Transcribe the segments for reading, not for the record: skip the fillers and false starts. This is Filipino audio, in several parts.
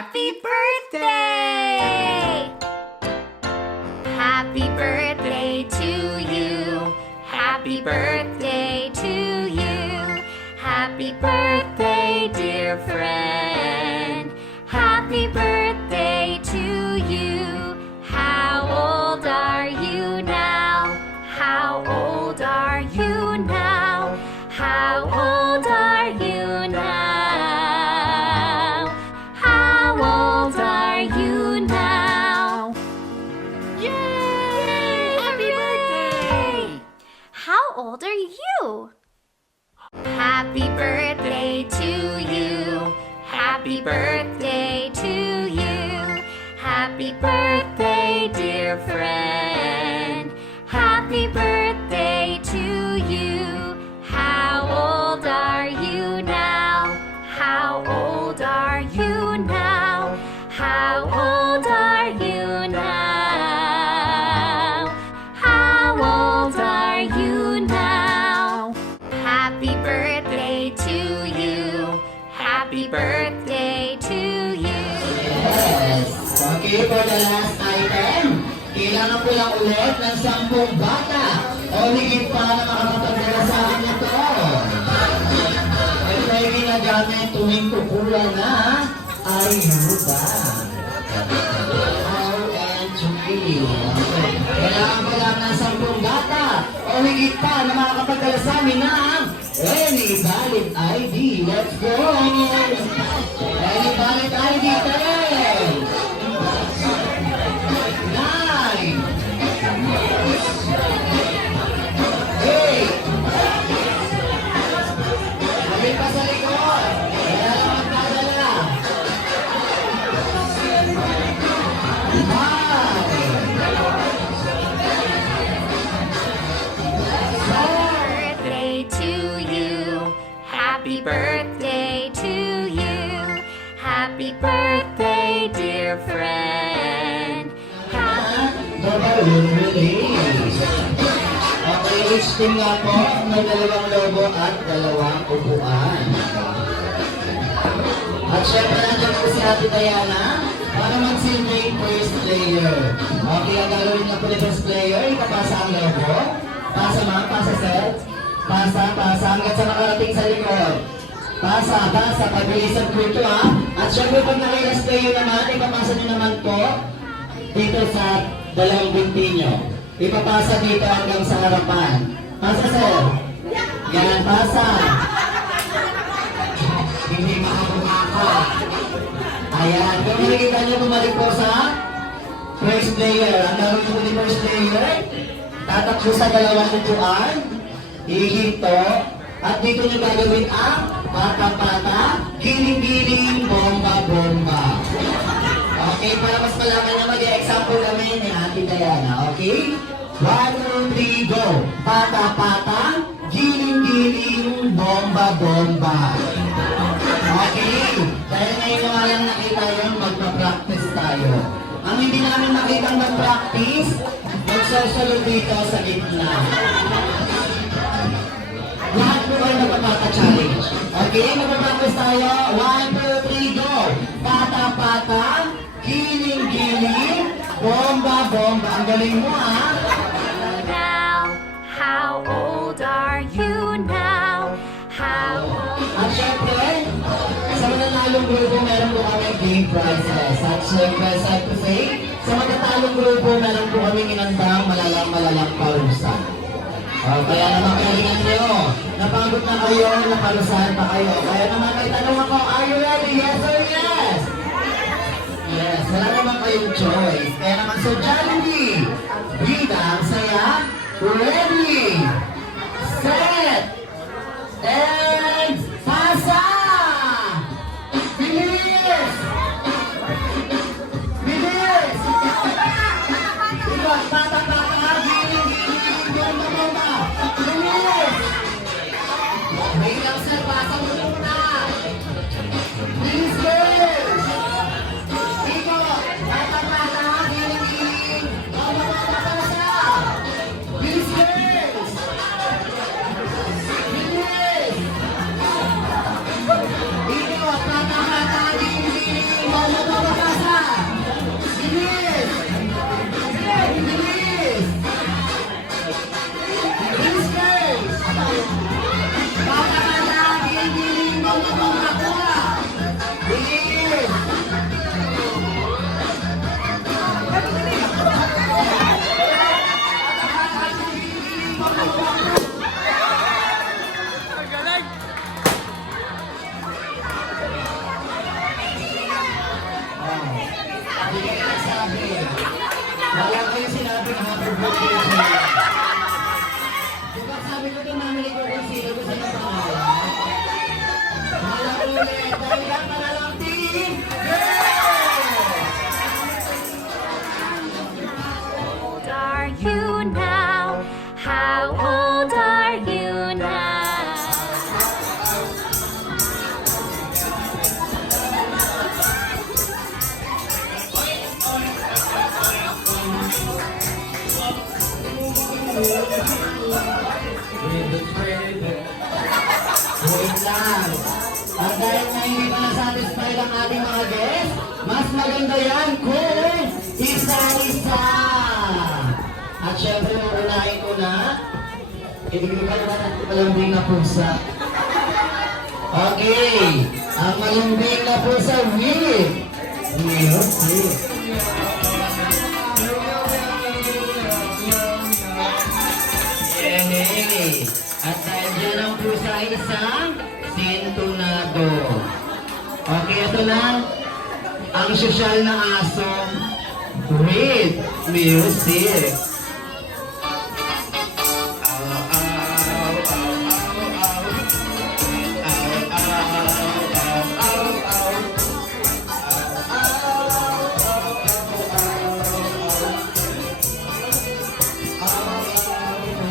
Happy birthday! Happy birthday to you. Happy birthday to you. Happy birthday, dear friend. Happy birthday to you. How old are you now? How old are you now? How old are you now? How old are you now? Yay! Happy birthday! How old are you? Happy birthday to you. Happy birthday to you. Happy birthday, dear friend. Happy birthday to you. How old are you now? How old are you now? How old are you now? How old are you now? Happy birthday to you. Happy birthday to you. Yes. Okay, for the last item, kailangan ko lang ulit ng 10 bata o higit pa na makakapagdala sa akin ito. Ito ay ginagamit tuwing kukuha na ayuda. OMG. Kailangan ko lang ng 10 bata o higit pa na makakapagdala sa amin ng any valid ID. Let's go! Any valid ID, 10! 'Happy birthday to you. Happy birthday, dear friend. Okay, each team nga po, may 2 lobo at 2 upuan. At syempre nandiyan po si Ate Diana para mag-silbing first player. Okay, ang gagawin na po ni first player, ipapasa ang lobo. Pasa ma'am, pasa set. Pasa, hanggat sa makarating sa likod. Pasa, pabilisan po ito ha. At syempre pag naki-last player naman, ipapasa nyo naman po dito sa 2 binti nyo. Ipapasa dito hanggang sa harapan. Pasa sir. Yan, pasa. Hindi makakumaka. Ayan, kung nakikita nyo bumalik po sa first player. Ang gawin po ni first player, tatakbo sa 2 upuan. Hihinto, at dito nyo gagawin ang pata-pata, giling-giling, bomba-bomba. Okay, para mas malaman na mag-example kami ni Ate Diana, okay? 1, 2, 3, go! Pata-pata, giling-giling, bomba-bomba. Okay, dahil ngayon nga lang nakita yun, magpa-practice tayo. Ang hindi namin nakitang mag-practice, magsasalog dito sa gitna. Lahat po kayo magpapata-challenge. Okay, magpapapos tayo. 1, 2, 3, go! Pata-pata, giling-giling, bomba-bomba. Ang galing mo, ha? Now, how old are you now? How old? At syempre, sa mananalong grupo, meron po kami game prizes. At syempre, sad to say, sa matatalong grupo, meron po kami inandang malalang parusa. Kaya naman kalingan nyo, napagod na kayo, napalusahan pa kayo. Kaya naman may tanong ako, are you ready? Yes or yes? Yes, wala naman kayong choice. Kaya naman sa Jollibee, bidang saya, ready, set, and pasa! Bilis! Bilis! Ikot, pata-pata, giling-giling, bomba-bomba! Bilis! May lang sir, pasa mo muna! Bilis, bilis! Ikot, pata-pata, giling-giling, bomba-bomba, pasa! Wala kayo sinabing happy birthday sa'yo. Diba sabi ko din namin ikaw kung sino ko sa iyo pangalan? Wala ulit. Dahil lang manalang team. old are you now? How old are you now? Wait lang. At dahil na hindi pa nasatisfied ang ating mga guests, mas maganda yan kung isa-isa. At syempre, uunahin ko na, ibigay ka naman ang malambing na pusa. Okay. Ang malambing na pusa with music. Yay! At dahil dyan ang pusa ay isang sintunado. Okay, ito na ang sosyal na aso with music.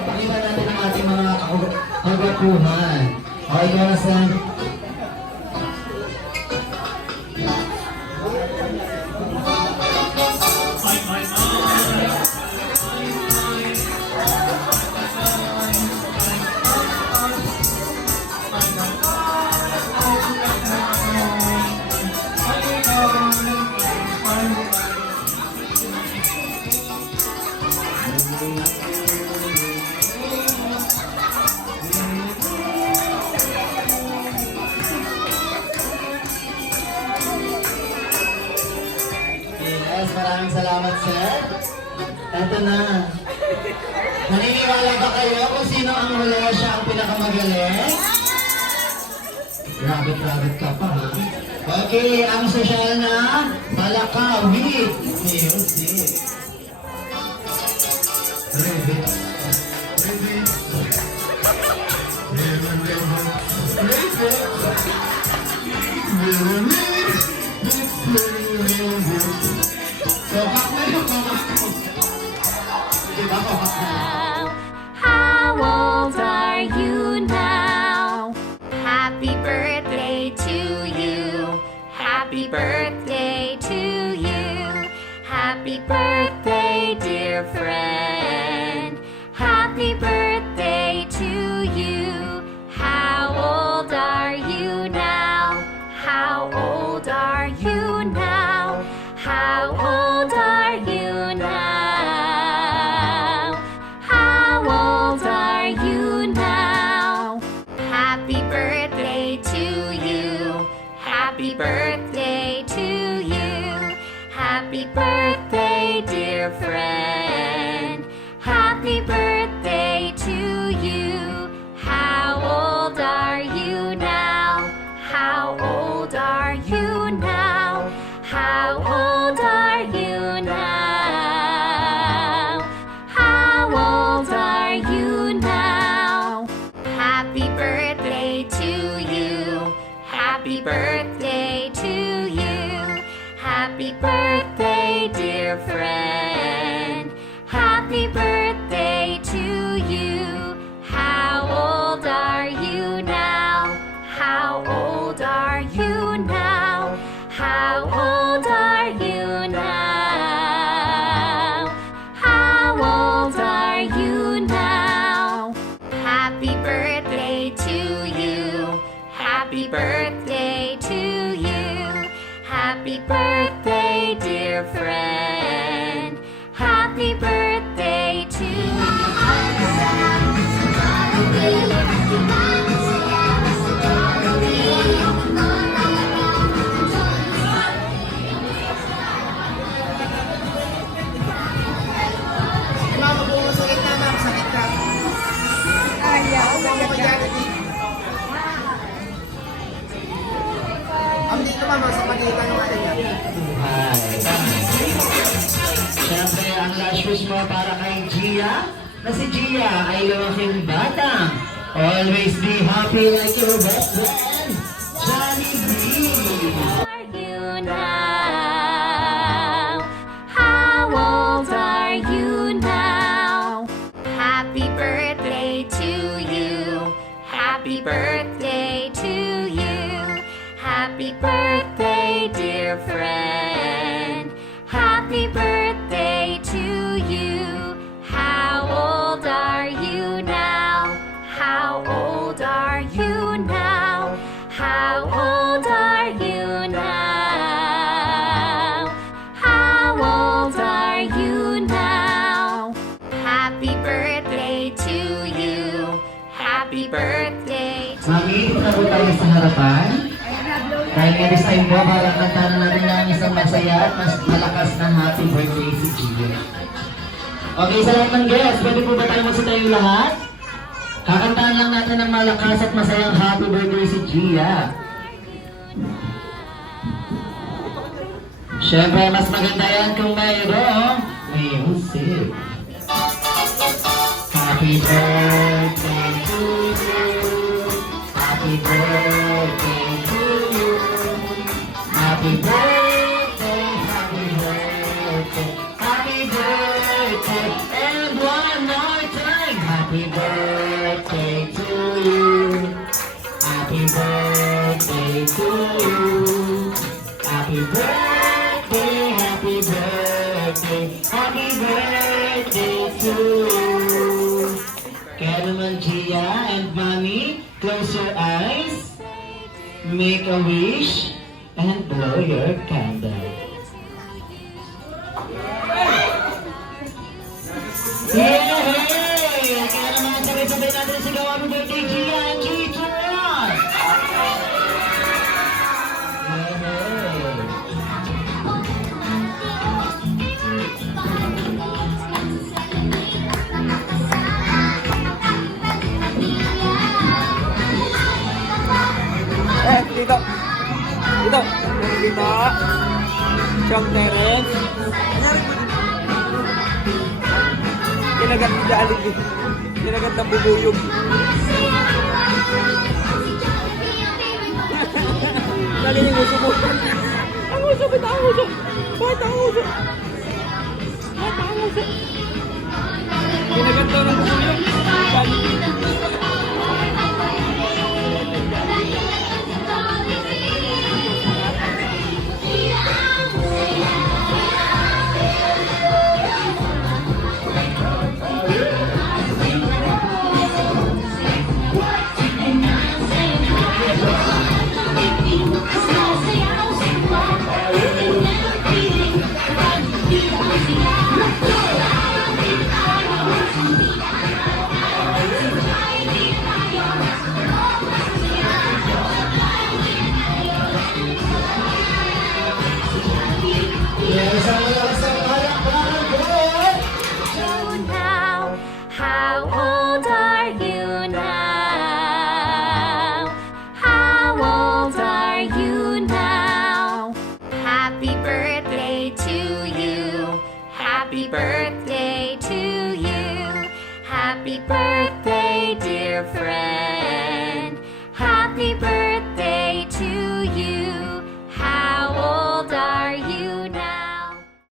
Pakita natin ang ating mga kagwapuhan. Okay, karasan. Yes, maraming salamat, sir. Ito na. Naniniwala ba kayo kung sino ang huli siya ang pinakamagaling? Rabbit ka pa, ha? Okay, ang sosyal na palaka with music. Rabbit. How old are you now? Happy birthday to you. Happy birthday to you. Happy birthday, dear friend. Happy birthday to you. How old are you now? How old are you now? How old are you now? How old are you now? Happy birthday to you. Happy birthday to you. Happy birthday, dear friend. Happy birthday to you. How old are you now? How old are you now? How old are you now? How old are you now? Happy birthday to you. Happy birthday to you. Happy birthday, dear friend. Happy birthday to you. How old are you now? How old are you now? How old are you now? How old are you now? Happy birthday to you. Happy birthday to you. Happy birthday, dear friend. Happy birthday to Mama, buong sakit na, ma'am. Sakit ka. Ayaw. Mama ko dyan. Ang dito, mama, sa pagitan ng ano yan. Hi. Siyempre, ang na si Gia ay lumaking bata. Always be happy like your best friend, Johnny B. Are you now? How old are you now? Happy birthday to you. Happy birthday to you. Happy birthday, dear friend. Happy birthday to you. How old are you now? How old are you now? How old are you now? How old are you now? Happy birthday to you. Happy birthday to Mami, dito na po tayo sa harapan. Dahil nga this time po, para kantahan natin ng isang masaya at mas malakas na happy birthday si Gia. Okay, sa lahat ng guests, pwede po ba tayo magsitayo lahat? Kakantahan lang natin ng malakas at masayang happy birthday si Gia. Siyempre, mas maganda yan kung mayroong music. Happy birthday to you. Happy birthday to you. Happy birthday, happy birthday, happy birthday. And one more time. Happy birthday to you. Happy birthday to you. Happy birthday, happy birthday, happy birthday to you. Kaya naman Gia and Mommy, close your eyes, make a wish, and blow your candle. Yay! Kaya naman sabay-sabay natin sigaw happy birthday Gia and Chicho! Dito. Dito. Dito. Siyang Terence. Kinagat ni Dalig. Kinagat ng bubuyog. Dali yung uso mo. Ang uso, ba't ang uso? Ba't ang uso? Ba't ang uso? Kinagat daw ng bubuyog. you now? How old are you now? How old are you now? Happy birthday to you. Happy birthday to you. Happy birthday, dear friend. Happy birthday.